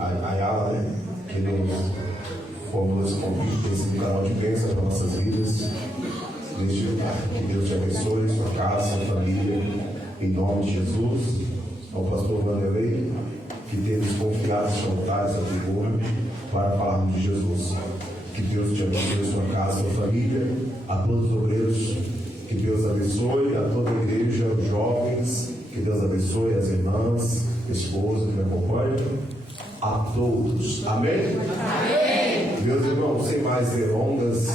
Ayala, né? Que nos formou esse convite, tem sido um canal de bênção para nossas vidas. Que Deus te abençoe, sua casa, sua família, em nome de Jesus. Ao pastor Vanderlei, que tem nos confiado este altar, essa tribuna, para falarmos de Jesus. Que Deus te abençoe, sua casa, sua família, a todos os obreiros, que Deus abençoe, a toda a igreja, os jovens, que Deus abençoe, as irmãs, esposas que me acompanham, a todos. Amém? Amém. Meus irmãos, sem mais delongas,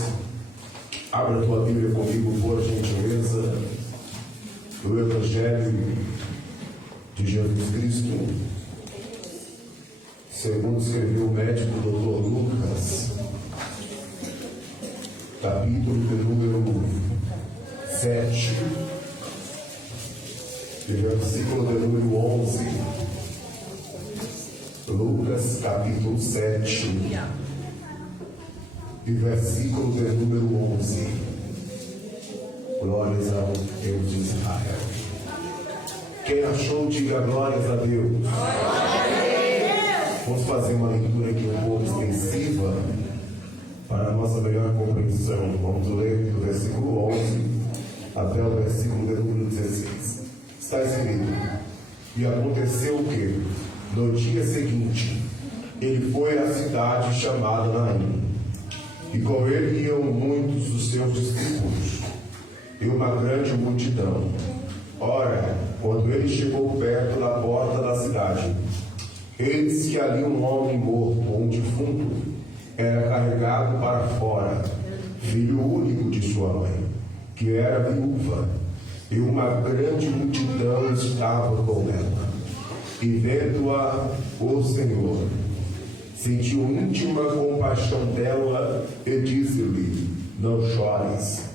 abra a tua Bíblia comigo, por gentileza, no Evangelho de Jesus Cristo, segundo escreveu o médico Dr. Lucas, capítulo de número 7, e versículo de número 11. Lucas, capítulo 7, e versículo de número 11. Glórias ao Deus de Israel. Quem achou, diga glórias a Deus. Vamos fazer uma leitura aqui um pouco extensiva para a nossa melhor compreensão. Vamos ler do versículo 11 até o versículo de número 16. Está escrito: e aconteceu o que, no dia seguinte, ele foi à cidade chamada Naim, e com ele iam muitos dos seus discípulos e uma grande multidão. Ora, quando ele chegou perto da porta da cidade, eis que ali um homem morto, um defunto, era carregado para fora, filho único de sua mãe, que era viúva, e uma grande multidão estava com ela. E vendo-a, o Senhor sentiu íntima compaixão dela e disse-lhe: não chores.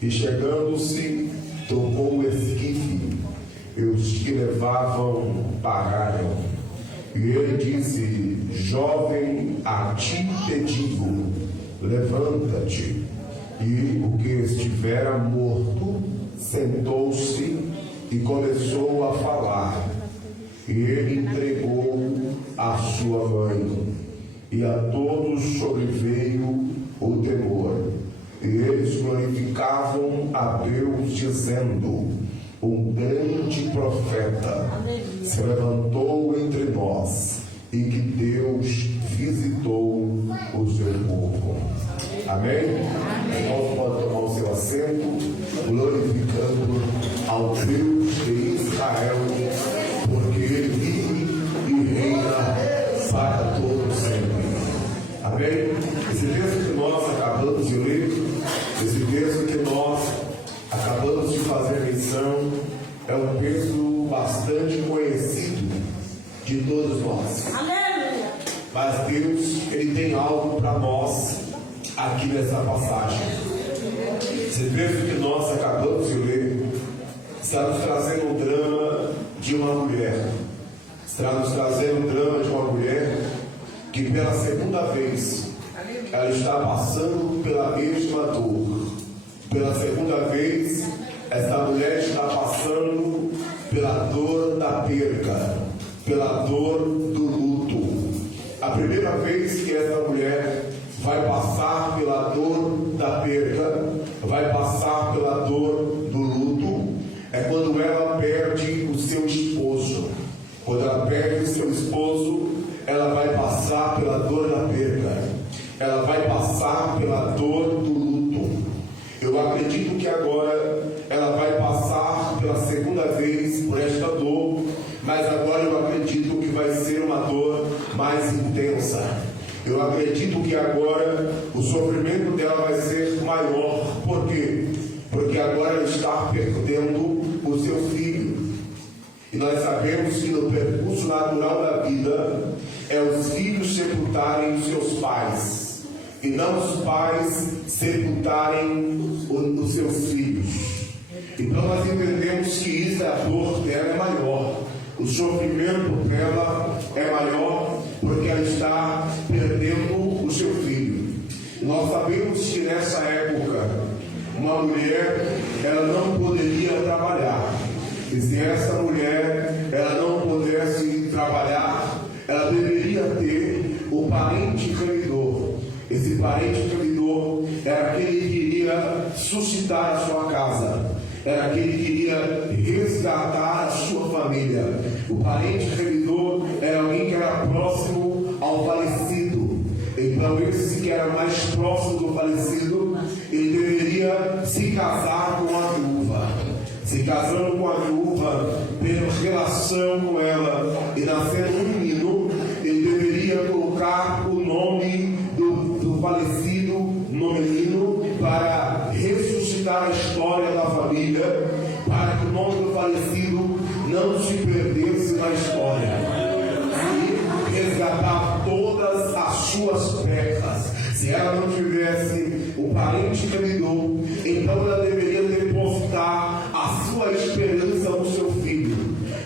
E chegando-se, tocou o esquife, e os que levavam pararam. E ele disse: jovem, a ti te digo, levanta-te. E o que estivera morto sentou-se e começou a falar. E ele entregou a sua mãe, e a todos sobreveio o temor. E eles glorificavam a Deus, dizendo: um grande profeta se levantou entre nós, e que Deus visitou o seu povo. Amém? Então pode tomar o seu assento, glorificando ao Deus de Israel, porque ele vive e reina para todo sempre. Amém? Esse texto que nós acabamos de ler, esse texto que nós acabamos de fazer menção, é um texto bastante conhecido de todos nós. Aleluia! Mas Deus, ele tem algo para nós aqui nessa passagem. Esse texto que nós acabamos de ler está nos trazendo um drama de uma mulher. Está nos trazendo um drama de uma mulher que pela segunda vez ela está passando pela mesma dor. Pela segunda vez esta mulher está passando pela dor da perda, pela dor do luto. A primeira vez que essa mulher vai passar pela dor da perda, vai passar pela dor do luto, é quando ela perde o seu esposo. Quando ela perde o seu esposo, ela vai passar pela dor da perda, ela vai passar pela dor do luto. Eu acredito que agora ela vai passar pela segunda vez por esta dor, mas agora eu acredito que vai ser uma dor mais intensa. Eu acredito que agora o sofrimento dela vai ser maior. Por quê? Porque agora ela está perdendo o seu filho. E nós sabemos que no percurso natural da vida é os filhos sepultarem os seus pais, e não os pais sepultarem os seus filhos. Então nós entendemos que isso, a dor dela é maior, o sofrimento dela é maior, porque ela está perdendo o seu filho. Nós sabemos que nessa época uma mulher, ela não poderia trabalhar, e se essa mulher ela não pudesse trabalhar, ela deveria ter ressuscitar a sua casa. Era que ele queria resgatar a sua família. O parente revidor era alguém que era próximo ao falecido. Então esse que era mais próximo do falecido, ele deveria se casar com a viúva. Se casando com a viúva, tendo relação com ela e nascendo um menino, ele deveria colocar o nome do falecido no menino para ressuscitar a história da família, para que o nome do falecido não se perdesse na história e resgatar todas as suas perdas. Se ela não tivesse o parente que lhe deu, então ela deveria depositar a sua esperança no seu filho,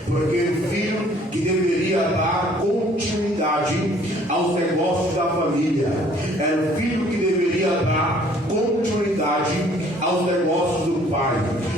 porque o filho que deveria dar continuidade aos negócios da família, era o filho que deveria dar continuidade aos negócios do pai.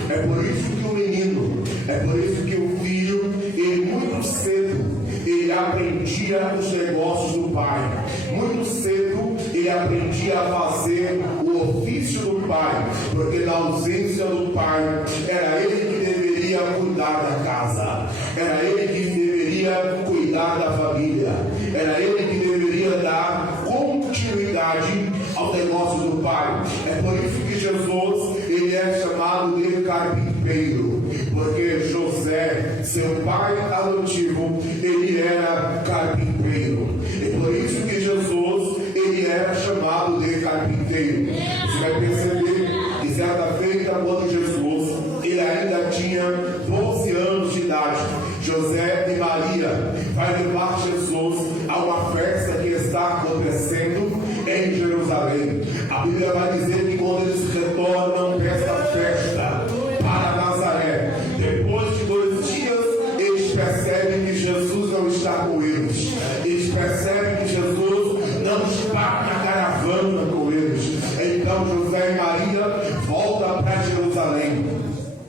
É por isso que o menino, é por isso que o filho, ele muito cedo, ele aprendia os negócios do pai. Muito cedo ele aprendia a fazer o ofício do pai, porque na ausência do pai, era ele que deveria cuidar da casa, era ele que deveria cuidar da família, era ele que deveria dar continuidade ao negócio do pai. É por isso que Jesus, ele é chamado de carpinteiro, porque José, seu pai adotivo, ele era carpinteiro. É por isso que Jesus, ele era chamado de carpinteiro. Você vai perceber que certa feita, quando Jesus, ele ainda tinha 12 anos de idade, José e Maria vai levar Jesus a uma festa que está acontecendo em Jerusalém. A Bíblia vai dizer que quando eles retornam desta festa para Nazaré, depois de 2 dias, eles percebem que Jesus não está com eles. Eles percebem que Jesus não está na caravana com eles. Então José e Maria voltam para Jerusalém.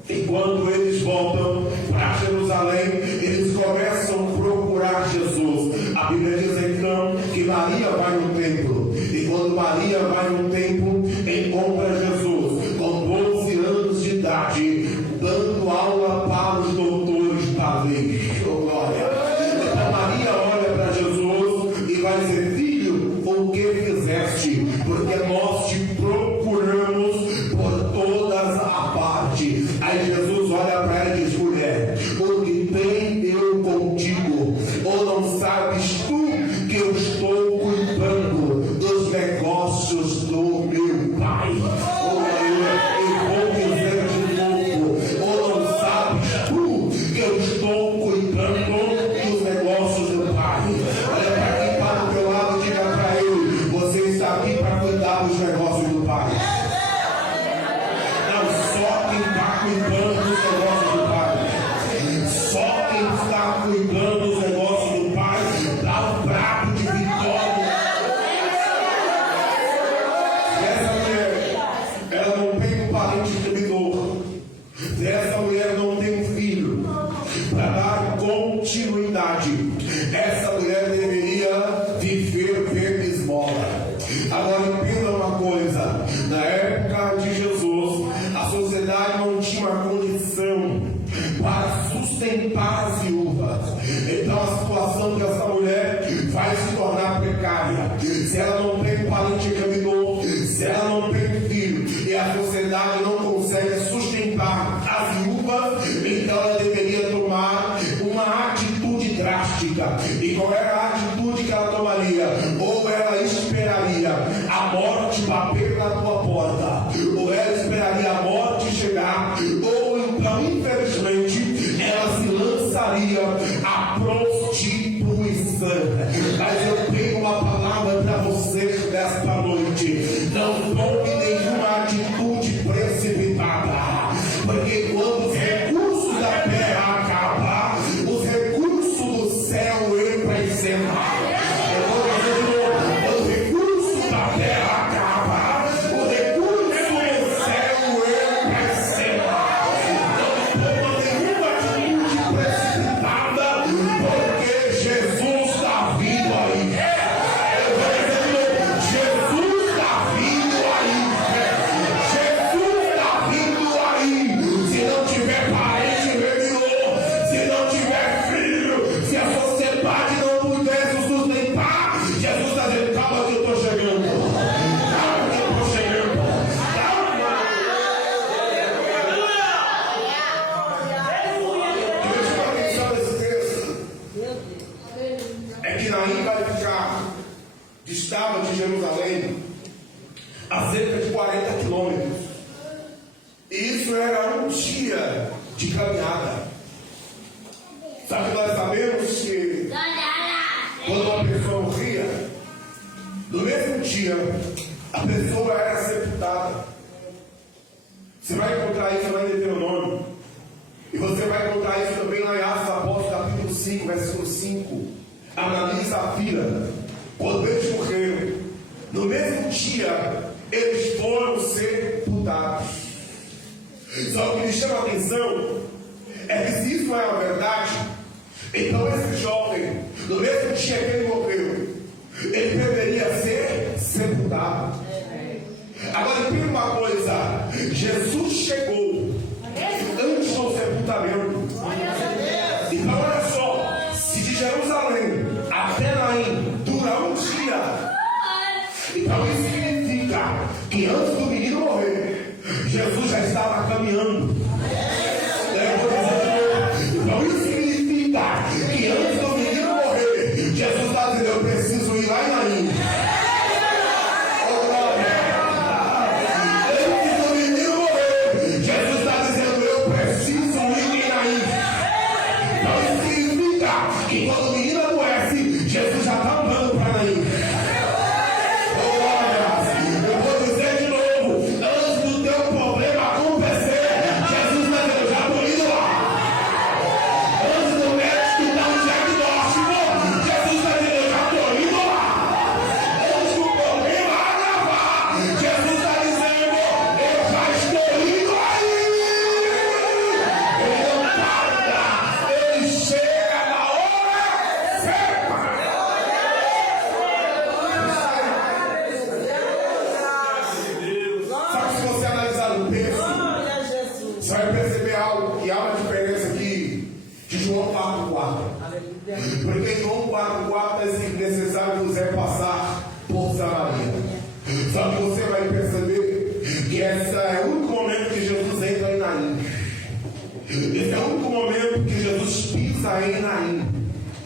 E quando eles voltam para Jerusalém, eles começam a procurar Jesus. A Bíblia diz então que Maria vai no templo. E quando Maria vai no templo, encontra Jesus com 12 anos de idade, dando aula para os doutores da lei. Oh, glória! Então Maria olha para Jesus e vai dizer: filho, o que fizeste? Porque nós te procuramos por todas as partes. Aí Jesus olha para ela e diz: mulher, o que tem eu contigo? Ou não sabes tu que eu estou cuidando dos negócios do meu pai? Eu vou dizer de novo: ou não sabes tu que eu estou cuidando dos negócios do pai? Olha para quem está do teu lado e diga para ele: você está aqui para cuidar dos negócios do pai. Não só quem está cuidando dos negócios do pai, só quem está cuidando dos negócios do pai dá um prato de vitória. Essa mulher, ela não tem um parente tremidor. Essa mulher não tem um filho para dar continuidade. Essa mulher deveria viver verde esmola. Agora entenda uma coisa: na época de Jesus, a sociedade não tinha uma condição para sustentar as viúvas. Então a situação dessa mulher vai se tornar precária. Se ela não tem parente caminhou, se ela não tem filho, e a sociedade não consegue sustentar as viúvas, então ela deveria tomar uma atitude drástica. E qual era a atitude que ela tomaria? Ou ela esperaria a morte bater na tua porta, ou ela esperaria a morte chegar, ou então, infelizmente, ela se lançaria à prostituição. Mas eu tenho uma palavra para você desta noite: não tome nenhuma atitude precipitada, porque quando os recursos da terra acabam, os recursos do céu entram em cena. Os recursos da terra acabam, o recurso do céu entra em cena. Não toma nenhuma atitude precipitada, porque Jesus está vindo aí. dia, a pessoa era sepultada. Você vai encontrar isso lá em Deuteronômio. E você vai encontrar isso também lá em Atos dos Apóstolos, capítulo 5, versículo 5. Ananias e Safira, quando eles morreram, no mesmo dia, eles foram sepultados. Só que me chama a atenção é que se isso é uma verdade, então esse jovem, no mesmo dia que ele morreu, ele deveria ser sepultado. Agora entenda uma coisa: Jesus chegou antes do sepultamento. Então olha só, se de Jerusalém até Naim dura um dia, então isso significa que antes do menino morrer, Jesus já estava caminhando. Então isso significa que antes do menino morrer, Jesus está dizendo: eu preciso ir lá em Naim. Antes do menino morrer, Jesus está dizendo: eu preciso ir em Naim. Então isso significa que quando o menino adoece, Jesus já está andando para Naim. Eu vou dizer de novo: antes do teu problema acontecer, Jesus está dizendo: eu já estou indo lá. Antes do médico dar um diagnóstico, Jesus está dizendo: eu já estou indo lá. Antes do problema agravar, Jesus está dizendo: eu já estou indo aí. Ele não tarda, ele chega na hora certa. Só que se você analisar o texto, você vai perceber algo, que há uma diferença aqui de João 4,4. Porque em João 4,4 é necessário José passar por Samaria. Só que você vai perceber que esse é o único momento que Jesus entra em Naim. Esse é o único momento que Jesus pisa em Naim.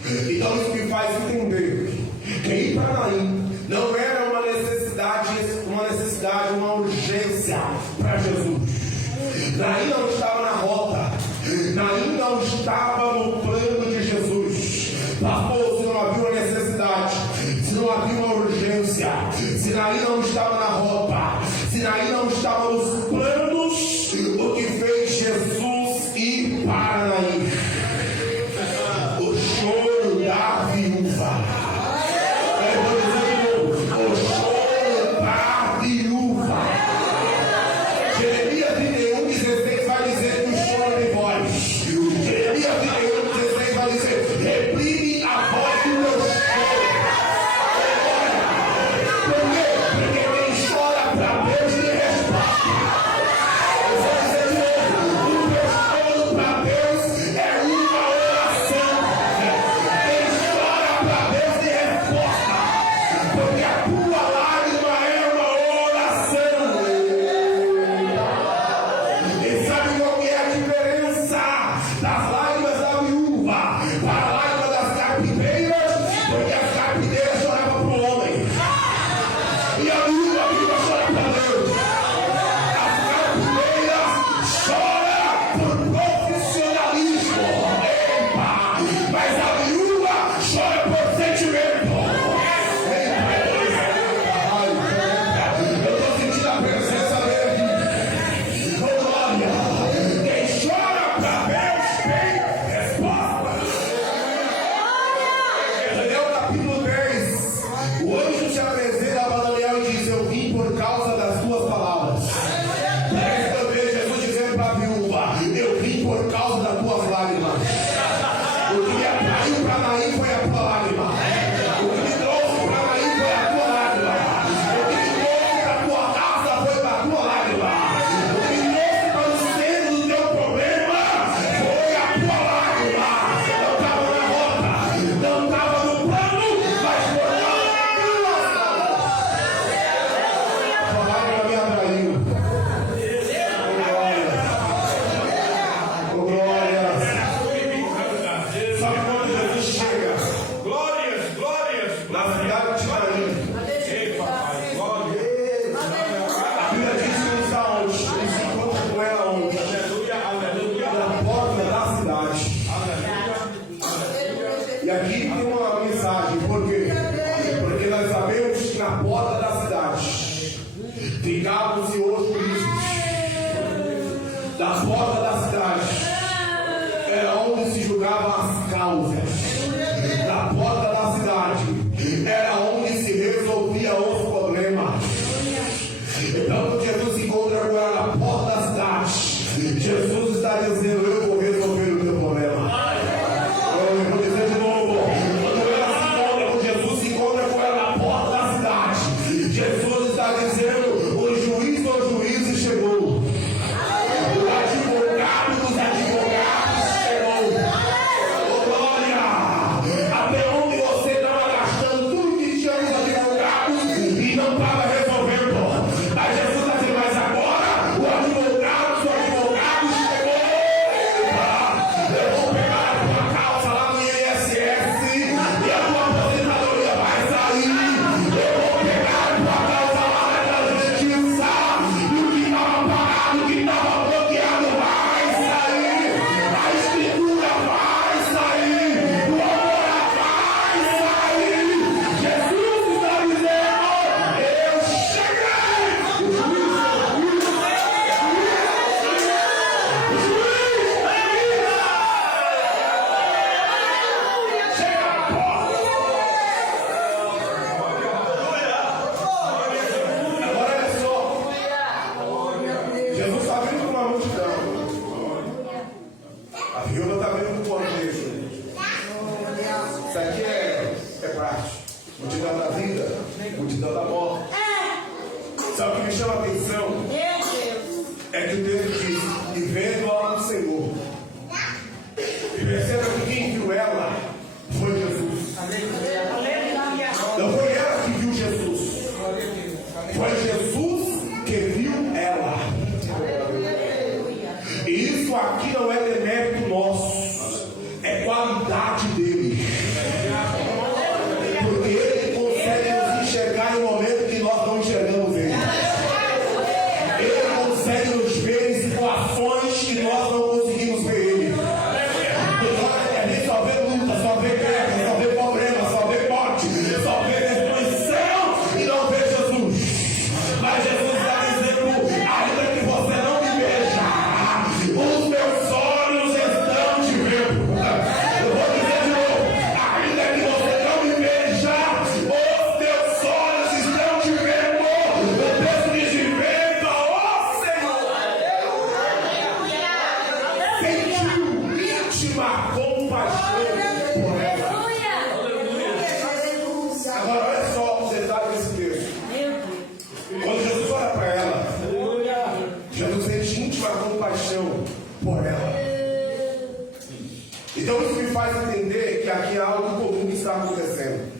Então isso me faz entender que ir para Naim não era uma necessidade, uma urgência para Jesus. Naim não estava na rota. Naim não estava no plano de Jesus. Pastor, se não havia uma necessidade, se não havia uma urgência, se Naim não estava na rota, se Naim não estava nos planos, o que fez Jesus ir para Naim? O choro da viúva. Eu vou dizer de novo: o choro da viúva. Jeremias 31:16 vai dizer que o choro tem voz. Jeremias 31:16 vai dizer: reprime a voz do meu choro. Por quê? Porque quem chora para Deus tem resposta. Eu vou dizer de novo: o meu choro para Deus é uma oração. Quem chora para Deus tem resposta. Porque a tua lágrima é uma oração. E sabe qual que é a diferença das lágrimas da viúva para a lágrima das carpinteiras? Porque as carpinteiras choravam para o homem e a viúva chora para Deus. As carpinteiras choram por profissionalismo. Epa! Mas a viúva chora por sentimento. Eu estou sentindo a presença dele. Oh, glória! Quem chora para Deus tem resposta. Daniel capítulo 10. O anjo se apresenta para Daniel e diz: eu vim por causa das tuas palavras. Presta também Jesus dizendo para a viúva: eu vim por causa das tuas lágrimas. O que me atraiu para Naim foi a tua lágrima. O que me trouxe para Naim foi a tua lágrima. O que me trouxe para a tua casa foi para a tua lágrima. O que me trouxe para o centro do teu problema foi a tua lágrima. Não estava na rota, não estava no plano, mas por causa da tua lágrima. A tua lágrima me atraiu. Oh, glória. Sabe quando Jesus chega na cidade de Naim? A Bíblia diz que ele está onde? Ele se encontra com ela onde? Na porta da cidade. E aqui tem uma mensagem. Por quê? Porque nós sabemos que na porta da cidade ficavam-se os juízes da porta da cidade. Era onde se julgavam as causas. Da porta da cidade era onde se resolvia os problemas. Então, quando Jesus encontra com ela na porta da cidade, Jesus está dizendo: eu vou resolver o teu problema. Eu vou dizer de novo: quando ela se encontra com Jesus, se encontra com ela na porta da cidade, Jesus está dizendo: o juiz dos juízes chegou, o advogado dos advogados chegou. Oh, glória! Até onde você estava gastando tudo que tinha nos advogados e não estava resolvendo. Mas Jesus está dizendo: mas agora o advogado dos advogados chegou. Eu vou pegar a tua causa lá no INSS e a tua aposentadoria vai sair. Eu vou pegar a tua causa lá na justiça e o que estava parado, o que estava bloqueado vai sair. A escritura vai sair. O amor vai sair. Jesus está dizendo: eu cheguei. O juiz chega a porta. Agora olha só. Jesus está vindo com uma multidão. A viúva está vindo com o contexto. Isso aqui é prático. Multidão da vida, multidão da morte. Sabe o que me chama a atenção? É que o texto diz: e vendo a do Senhor. E perceba que quem viu ela foi Jesus. Não foi ela que viu Jesus. Foi Jesus que viu ela. E isso aqui não é demérito nosso, é qualidade dele. Porque ele consegue nos enxergar em momentos que nós não enxergamos ele. Ele consegue nos ver em situações que nós não conseguimos ver ele. Porque a gente só vê luta, só vê guerra, só vê problema, só vê morte, só vê destruição e não vê Jesus. Mas Jesus está dizendo: ainda que você não me veja, os meus olhos estão te vendo. Eu vou dizer de novo: ainda que você não me veja, os teus olhos estão te vendo. O texto diz: de vendo ao Senhor. Sentiu íntima compaixão por ela. Agora olha só os detalhes desse texto. Quando Jesus olha para ela, Jesus sente íntima compaixão por ela. Então isso me faz entender que aqui há algo comum que está acontecendo.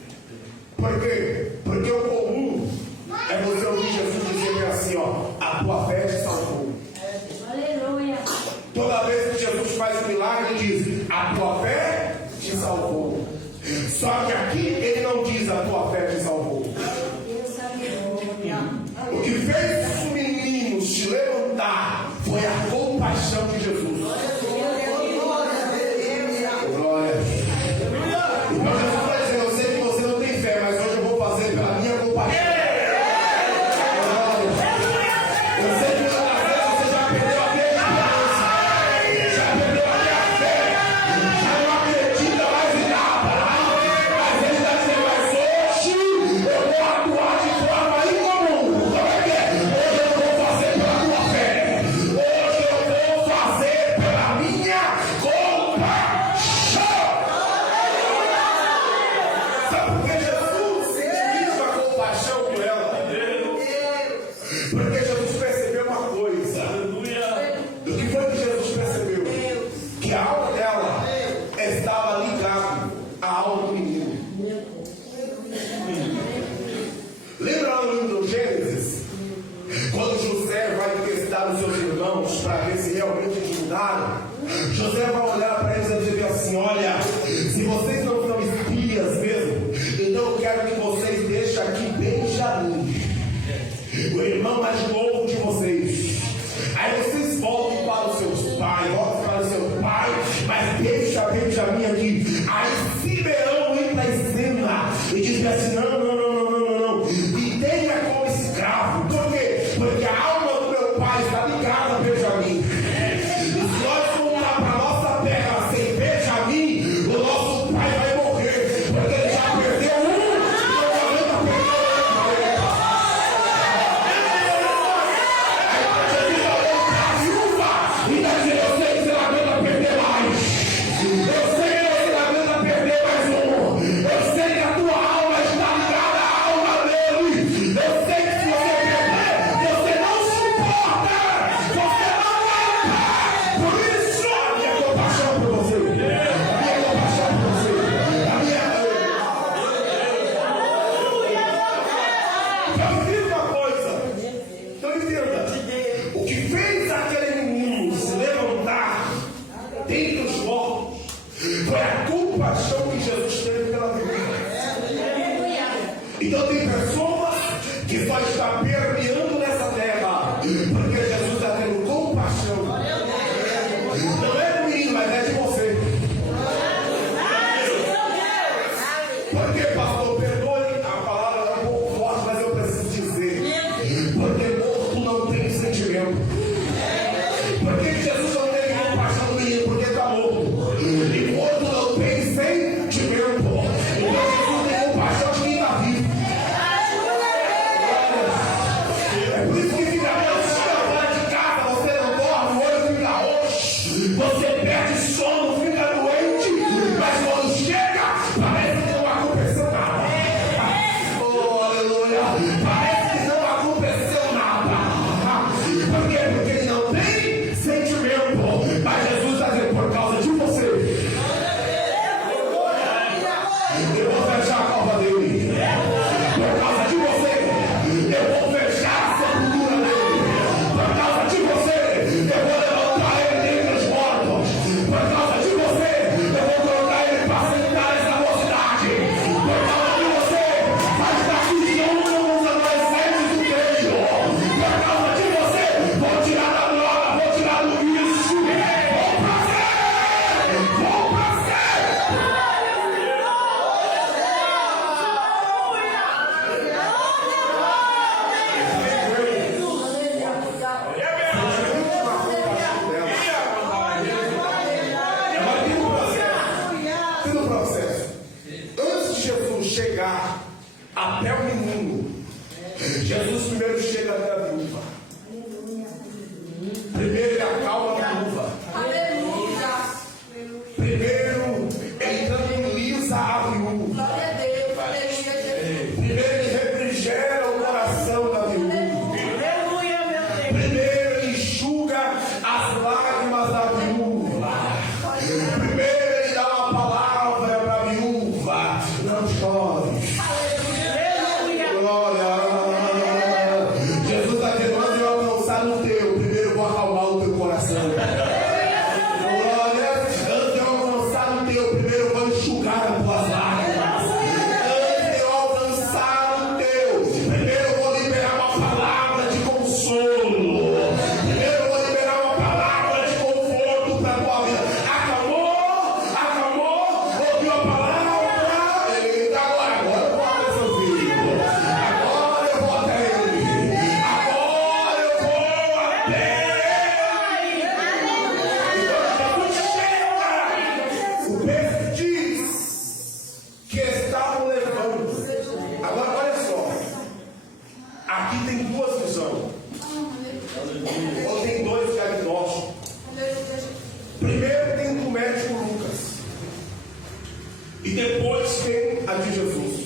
Por quê? Porque o comum é você ouvir Jesus dizer assim: ó, a tua fé te salvou. Toda vez que Jesus faz um milagre, ele diz: a tua fé te salvou. Só que aqui ele não diz: a tua fé te salvou. O que fez os meninos te levantar foi a compaixão de Jesus. Glória. Então Jesus vai dizer: eu sei que você não tem fé, mas hoje eu vou fazer pela minha compaixão. Eu sei que muitas vezes você já perdeu a esperança, já perdeu a fé, já não acredita mais em nada. Mas ele está dizendo: mas hoje eu vou atuar de forma incomum. Como é que é? Hoje eu vou fazer pela tua fé. Hoje eu vou fazer pela minha compaixão. Sabe por que Jesus sentiu a compaixão por ela? Porque Jesus percebeu uma coisa. Do que foi que Jesus percebeu? Que a alma dela estava ligada à alma do menino. Lembra lá no livro do Gênesis? Quando José vai testar os seus irmãos para ver se realmente eles mudaram, José vai olhar para eles e dizer assim: olha, se vocês não são espias mesmo, então eu quero que vocês deixem aqui Benjamim, o irmão mais novo de vocês. Aí vocês voltem para os seus pais, voltem para o seu pai, mas deixa Benjamim aqui. Aí Simeão entra em cena e diz assim: não. E tenha como escravo. Por quê? Porque compaixão que Jesus teve pela vida. Então tem pessoas que só estão permeando nessa terra porque Jesus está tendo compaixão. Não é do menino, mas é de você. Porque, pastor, perdoe, a palavra é um pouco forte, mas eu preciso dizer. Porque morto não tem sentimento. Porque Jesus não teve compaixão do menino, porque está morto. E morto não tem sentimento. Então Jesus tem compaixão de quem está vivo. É por isso que fica fora de casa, você não dorme, o olho fica roxo, você perde sono, fica doente, mas quando chega, parece que não aconteceu nada. Oh, aleluia! Parece que não aconteceu nada. Por quê? Porque ele não tem sentimento. Mas Jesus está dizendo, por causa de você, eu vou fechar a cova dele. Por causa de você, eu vou fechar a sepultura dele. Por causa de você, eu vou levantar ele dentre os mortos. Por causa de você, eu vou colocar ele para sentar essa mocidade. Por causa de você, vai estar vigiando os adolescentes do meio. Por causa de você, vou tirar da droga, vou tirar do vício. Vou pra ser! Vou pra ser! Tem um processo. Antes de Jesus chegar até o menino, Jesus primeiro chega até a viúva. Primeiro ele acalma a viúva. Primeiro ele tranquiliza a viúva. Primeiro ele refrigera o coração da viúva. Primeiro ele enxuga as lágrimas da viúva. Primeiro ele dá uma palavra para a viúva. Não chore. Glória. Jesus está dizendo, antes de eu alcançar no teu, primeiro eu vou acalmar o teu coração. Glória. Antes de eu alcançar no teu, primeiro eu vou enxugar as tuas lágrimas. Antes de eu alcançar no teu, primeiro eu vou liberar uma palavra de consolo. Primeiro eu vou liberar uma palavra de conforto para a tua vida. Acalmou? Acalmou? Ouviu a palavra? Eita, agora eu vou até seu filho. Agora eu vou até ele. Agora eu vou até ele. Então Jesus chega. O texto diz que estavam levando. Agora olha só. Aqui tem duas visões. Ou tem dois diagnósticos. Primeiro tem do médico Lucas. E depois tem a de Jesus.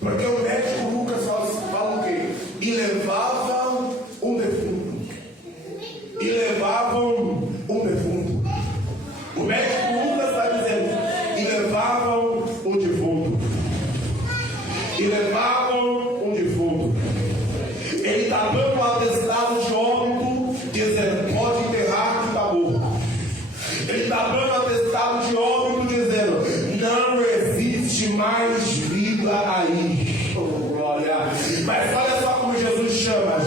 Porque o médico Lucas fala o quê? E levavam um defunto. E levavam um defunto. O médico Lucas está dizendo, e levavam um defunto. E levavam um defunto. Ele está dando um atestado de óbito, dizendo, pode enterrar que está morto. Ele está dando um atestado de óbito, dizendo, não existe mais vida aí. Oh, glória. Mas olha só como Jesus chama.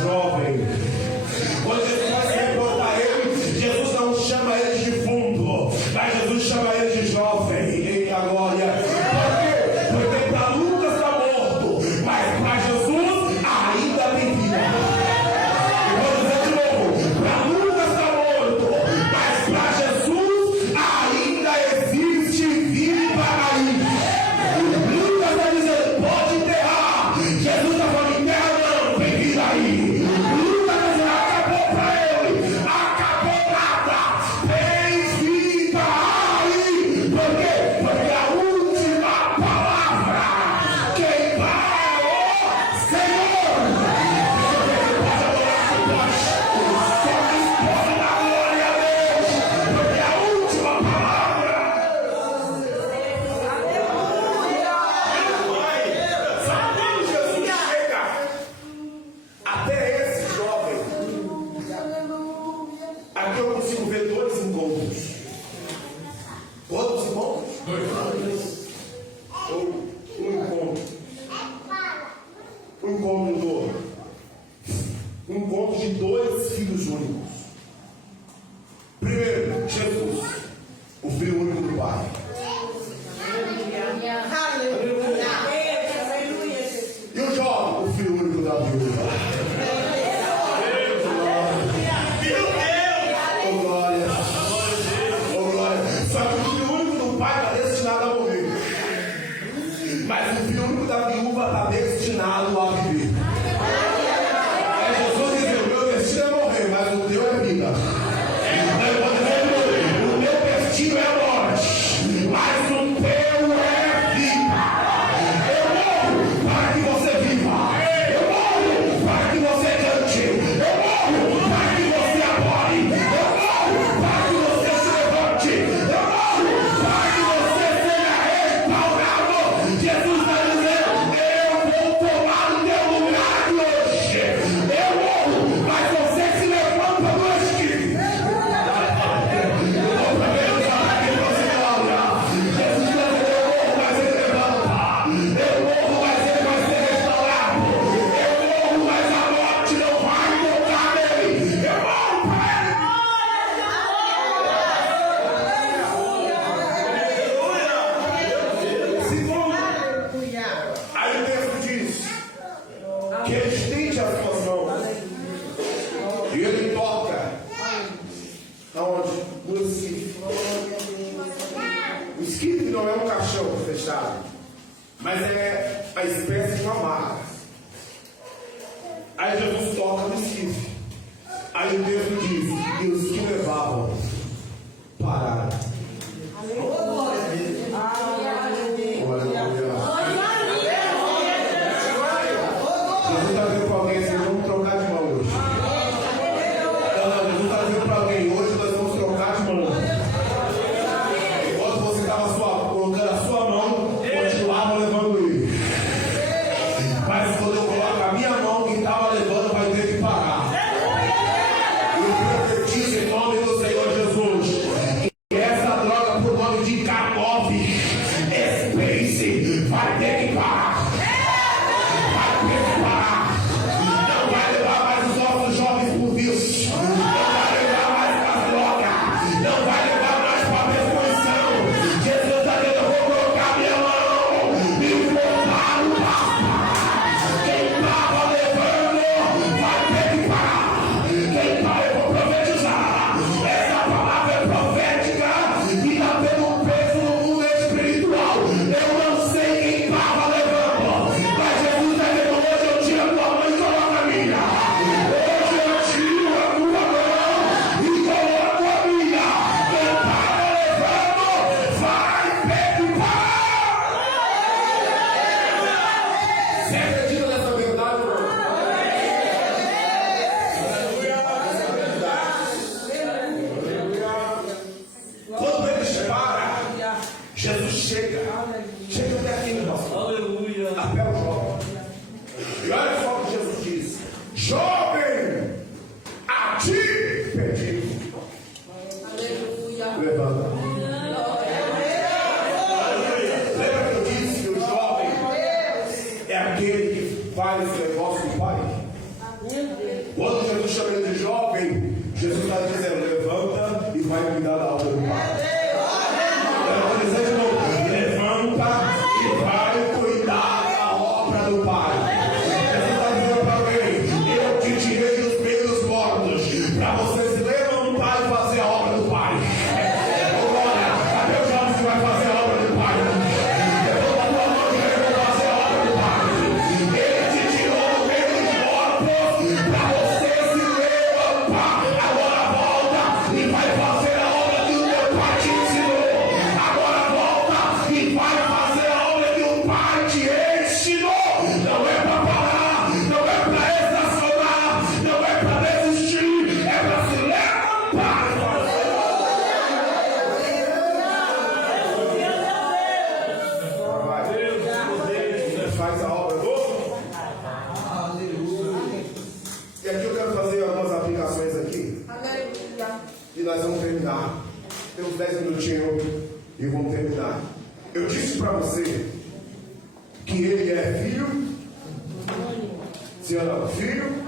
Um encontro de dois filhos únicos. Primeiro, Jesus, o filho único do Pai. E o jovem, o filho único da viúva. Oh glória. Oh glória. Só que o filho único do Pai está destinado a morrer. Mas o filho único da viúva está destinado a viver. Jesus dizendo: o meu destino é morrer, mas o teu é vida. O meu destino é morte, mas o teu é vida. Eu morro para que você viva. Eu morro para que você cante. Eu morro para que você adore. Eu morro para que você se levante. Eu morro para que você seja restaurado. Jesus está dizendo: eu vou tomar o teu lugar hoje. Eu morro, mas você se levanta do esquilo. Que ele estende as suas mãos e ele toca aonde? No esquife. O esquife não é um caixão fechado, mas é a espécie de uma marra. Aí Jesus toca no esquife. Aí o texto diz: e os que levavam pararam. Jesus está dizendo para alguém assim: vamos trocar de mão hoje. Não, Jesus está dizendo para alguém: hoje nós vamos trocar de mão. Enquanto você estava colocando a sua mão, continuava levando ele. Mas quando eu coloco a minha mão, quem estava levando vai ter que parar. Eu profetizo em nome do Senhor Jesus que essa droga por nome de K9 Space vai ter que parar. Não vai levar mais os nossos jovens por vício. Não vai levar mais para as drogas. Não vai levar mais para a destruição. Jesus está dizendo: eu vou colocar minha mão e vou parar o passo. Quem estava levando vai ter que parar. Quem está, eu vou profetizar. Essa palavra é profética e está tendo um peso no mundo espiritual. Eu não sei quem estava levando, mas Jesus está dizendo: hoje eu tiro a tua mão e coloco a minha. Hoje eu tiro a tua mão e coloco a minha. Quem estava levando vai ter que parar. Você acredita nessa verdade, irmão? Quando eles param, Jesus chega até aqui, meu pastor. Até o jovem. E olha só o que Jesus diz: jovem, a ti pedido. Levanta. Lembra que eu disse que o jovem é aquele que faz o negócio do Pai? Quando Jesus chama ele de jovem, Jesus está dizendo: levanta e vai cuidar da obra do Pai. Eu vou dizer de novo: levanta e vai cuidar da obra do Pai. Jesus terminar. Eu disse para você que ele é filho. Se ela é filho.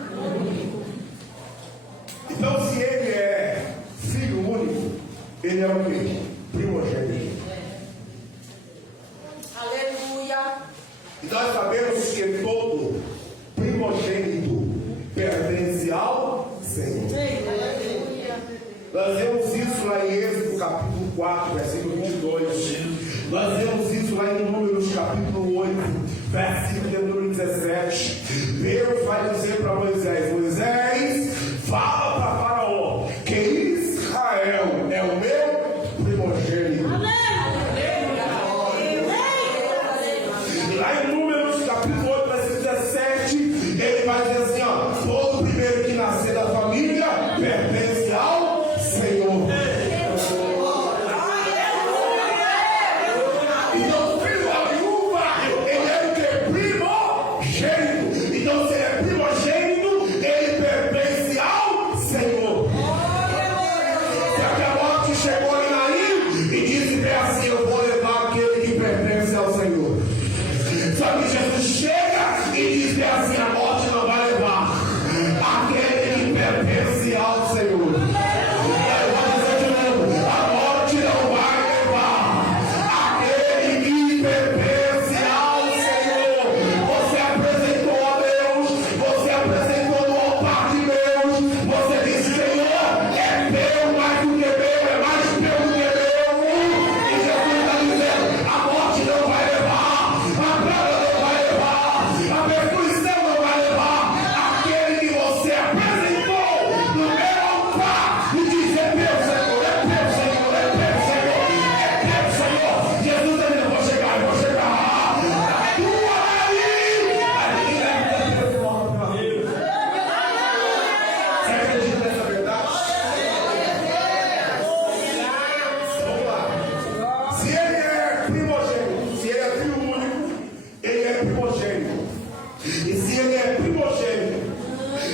Então, se ele é filho único, ele é o quê? Primogênito. Aleluia. E nós sabemos que todo primogênito pertence ao Senhor. Aleluia. Nós vemos isso lá em Êxodo capítulo 4, versículo 22. Nós vemos isso lá em Números capítulo 8, versículo de número 17. Deus vai dizer para Moisés: Moisés, fala para Faraó que Israel é o meu primogênito. E lá em Números capítulo 8, versículo 17, ele vai dizer assim: ó, todo primeiro que nascer da família pertence ao Senhor. Então, o filho da viúva, ele é o que? Primogênito. Então, se ele é primogênito, ele pertence ao Senhor. Só que a morte chegou em Naim e disse bem assim: eu vou levar aquele que pertence ao Senhor. Só que Jesus chega e diz bem assim: a morte não vai levar aquele que pertence ao Senhor. Eu vou dizer de novo: a morte não vai levar aquele que pertence ao Senhor. Você apresentou a Deus, você apresentou no altar de Deus, você disse: Senhor, é teu mais do que meu, é mais teu do que meu. E Jesus está dizendo: a morte não vai levar, a praga não vai levar, a perseguição não vai levar aquele que você apresentou no meu altar e disse: é teu, Senhor, é teu, Senhor, é teu, Senhor, é teu, Senhor. Jesus está dizendo: eu vou chegar, eu vou chegar. A tua aí, a minha é transforma pela vida. Você acredita nessa verdade? Vamos lá. Se ele é primogênito, se ele é filho único, ele é primogênito. E se ele é primogênito,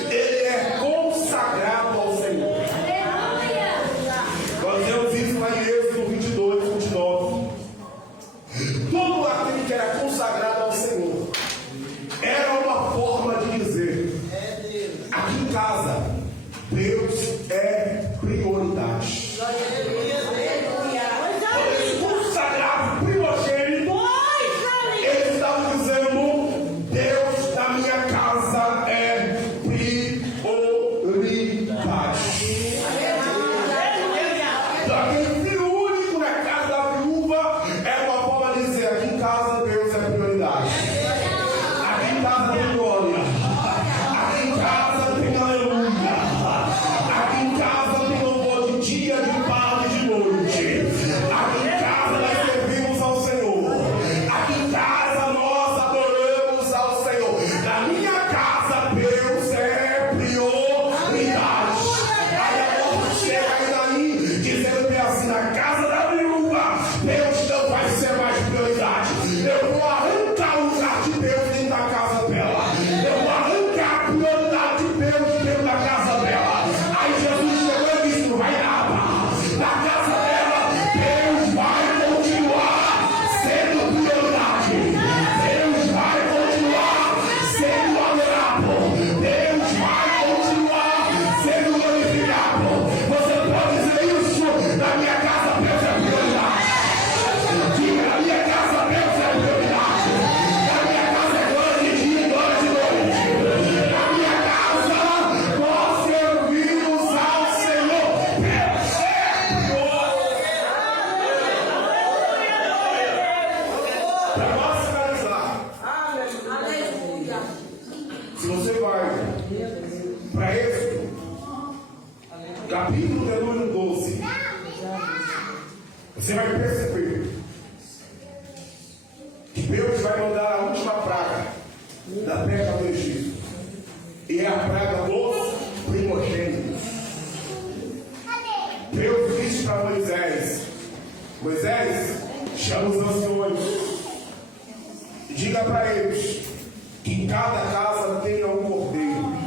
ele é consagrado ao Senhor. Nós vemos isso lá em Êxodo 22, 29. Todo aquele que era consagrado ao Senhor era uma forma de dizer: aqui em casa, Deus é prioridade. Quando esse consagrado primogênito, ele estava dizendo: Deus da minha casa é prioridade. Então, aquele filho único na casa da viúva é uma forma de dizer: aqui em casa Deus é prioridade. Aqui em casa tem glória. Aqui em casa tem aleluia. Aqui em casa tem louvor de dia, de tarde e de noite. Aqui em casa nós servimos ao Senhor. Aqui em casa nós adoramos ao Senhor. Na minha casa Deus é prioridade. Aí a morte chega aí dizendo bem assim: na casa da viúva Deus não vai ser mais prioridade. Eu vou arrancar o lugar de Deus dentro da casa dela. Eu vou arrancar a prioridade de Deus dentro da casa dela. Aí Jesus chegou e disse: não vai nada. Na casa dela Deus vai continuar sendo prioridade. Deus vai continuar sendo adorado. Deus vai continuar sendo glorificado. Você pode dizer isso: na minha casa Deus é prioridade. Diga: na minha casa Deus é prioridade. Na minha casa é glória de dia e glória de noite. Na minha casa nós servimos ao Senhor. Deus é prioridade. Para nós finalizar, Aleluia. se você vai para Êxodo, capítulo de número 12, você vai perceber que Deus vai mandar a última praga da terra do Egito. E é a praga dos primogênitos. Deus disse para Moisés: Moisés, chama os anciões e diga para eles que em cada casa tenha um cordeiro.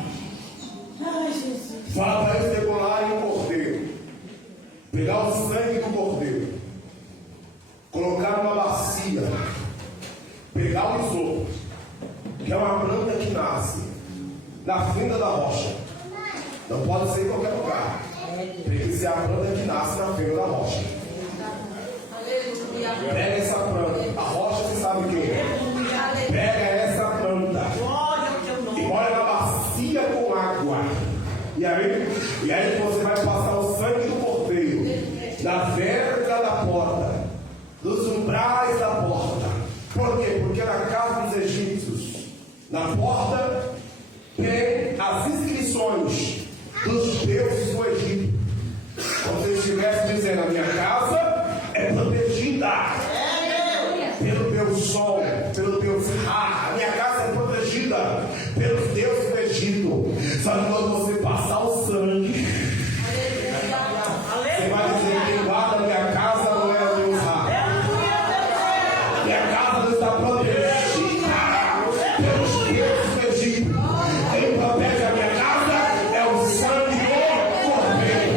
Fala para eles decolarem um cordeiro, pegar o sangue do cordeiro, colocar balizoto, que é uma planta que nasce na fenda da rocha. Não pode ser em qualquer lugar. Tem que ser a planta que nasce na fenda da rocha. Pega essa planta. A rocha, você sabe quem é? Pega essa planta e molha na bacia com água. E aí você vai passar o sangue do cordeiro na verga da porta, dos umbrais da porta. Por quê? Porque na casa dos egípcios, na porta, tem as inscrições dos deuses do Egito. Como se estivesse dizendo: a minha casa é protegida pelo Deus Sol, pelo Deus Ra. A minha casa é protegida pelos deuses do Egito. Sabe quando você passar o sangue, você vai dizer: quem guarda a minha casa não é o Deus Ra. Minha casa não está protegida pelos deuses do Egito. Quem protege a minha casa é o sangue do cordeiro.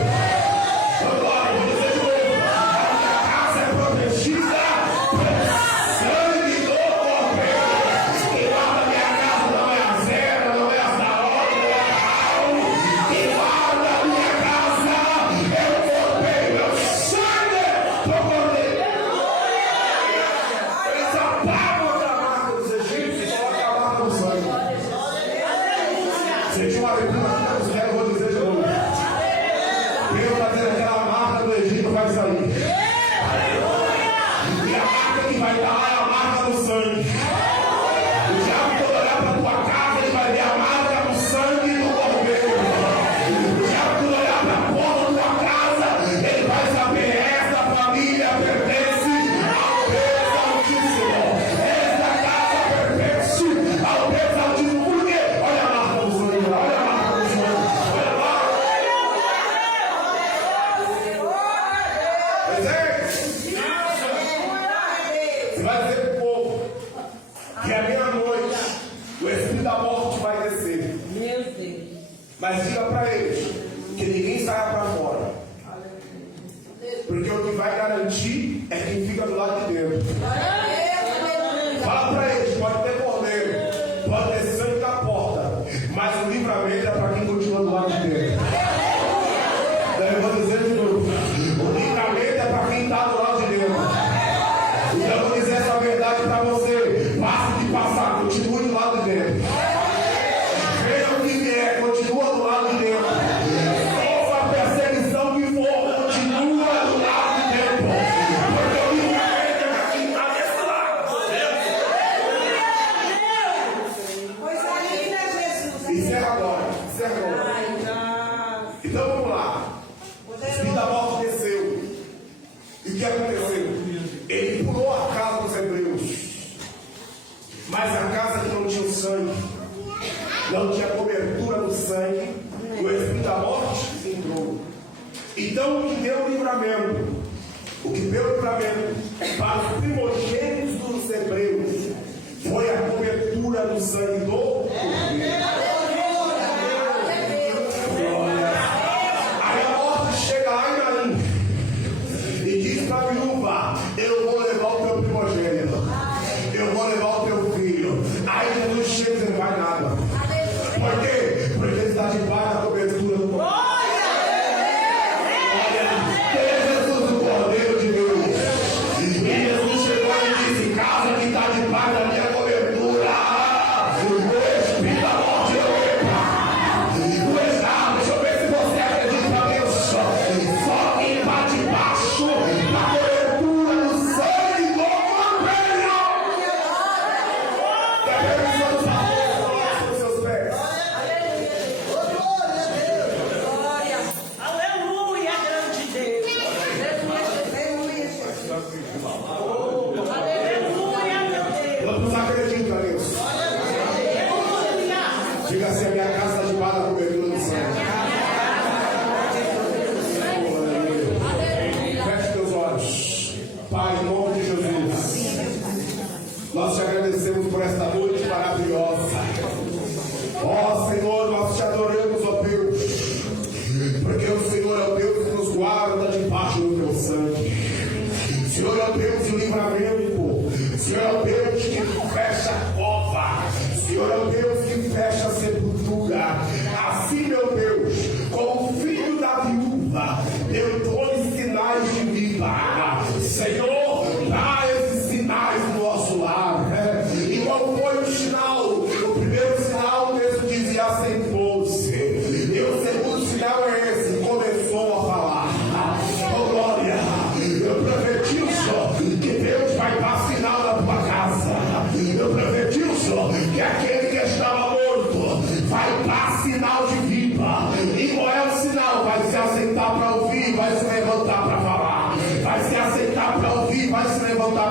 Agora, vou dizer de novo: a minha casa é protegida pelo sangue do cordeiro. Quem guarda a minha casa não é a Zera, não é a Zarota, não é a Raul. Quem guarda a minha casa é o cordeiro, é o sangue do cordeiro. Eles apagam a marca dos egípcios e colocam a marca do sangue. Senti uma arrepio aqui na costela, vou dizer de novo. Deus vai dizer: aquela marca do Egito vai sair. E a marca que vai estar lá é a marca do sangue. O diabo, quando olhar para a tua casa, ele vai ver a marca do sangue do cordeiro. O diabo, quando olhar para a porta da tua casa, ele vai saber: esta família pertence ao Deus Altíssimo. Esta casa pertence ao Deus Altíssimo. Por quê? Olha a marca do sangue lá, olha a marca do sangue. Olha lá. Pois é. Você vai dizer para o povo que à meia-noite o Espírito da morte vai descer. Meu Deus. Mas diga para eles que ninguém saia para fora. Porque o que vai garantir é quem fica do lado de dentro. Fala para eles: pode ter cordeiro, pode ter sangue na porta, mas o livramento é para quem continua do lado de dentro. Daí eu vou dizer de novo: o livramento é para quem está do lado de dentro. Então eu vou dizer essa verdade para você: passe de passar, continue do lado de dentro. Venha o que vier, continua do lado de dentro. Sofra a perseguição que for, continua do lado de dentro. Porque o livramento é para quem está desse lado. Coisa linda, Jesus. Encerra agora, encerra agora. Então vamos lá. O Espírito da morte desceu. E o que aconteceu? Ele pulou a casa dos hebreus. Mas a casa que não tinha o sangue, não tinha cobertura do sangue, o Espírito da morte entrou. Então o que deu o livramento? O que deu o livramento para os primogênitos dos hebreus foi a cobertura do sangue do cordeiro. Aí a morte chega lá em Naim e diz para a viúva: eu vou levar o teu primogênito, eu vou levar o teu filho. Aí Jesus chega e não vai nada. Por quê? Porque ele está debaixo da cobertura do cordeiro. Olha, Jesus, o cordeiro de Deus. E Jesus chegou e disse: casa que está debaixo da minha cobertura, o Espírito da morte não entra. O Estado, deixa eu ver se você acredita nisso. Só quem está debaixo da cobertura do sangue do cordeiro. Quer ver o seu sabor? Coloque os seus pés.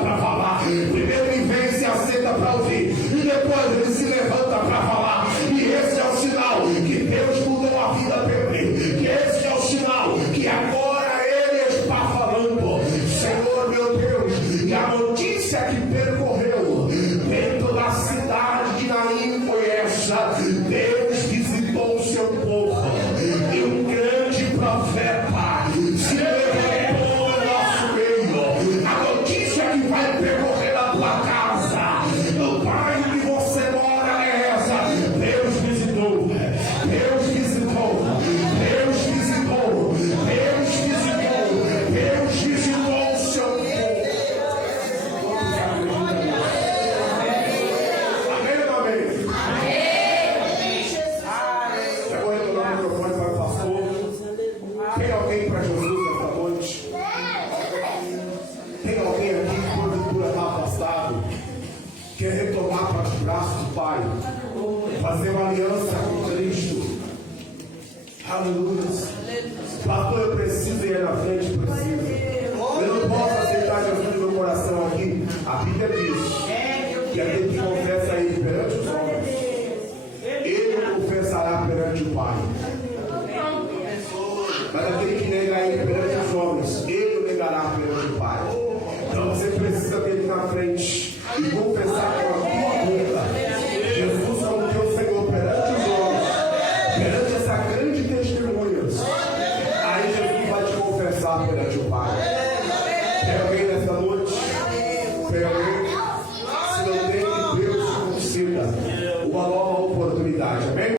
para falar. Primeiro ele vem, se assenta para ouvir, e depois ele se levanta para falar. E esse é o sinal que Deus mudou a vida dele. Que esse é o sinal que agora ele está falando. Senhor meu Deus, e a notícia que percorreu dentro da cidade de Naim foi essa: Deus visitou o seu povo, e um grande profeta se levantou no nosso meio. A notícia que vai percorrer a tua casa, no bairro que você mora, é essa: Deus visitou, Deus visitou, Deus visitou, Deus visitou, Deus visitou o seu povo. Amém ou não amém? Já vou retornar o microfone para o pastor. Tem alguém para Jesus esta noite? Tem alguém aqui que porventura está afastado, quer retornar para os braços do Pai, fazer uma aliança com Cristo? Aleluia. Pastor, eu preciso ir na frente, preciso. Eu não posso aceitar Jesus no meu coração aqui. A Bíblia diz que aquele que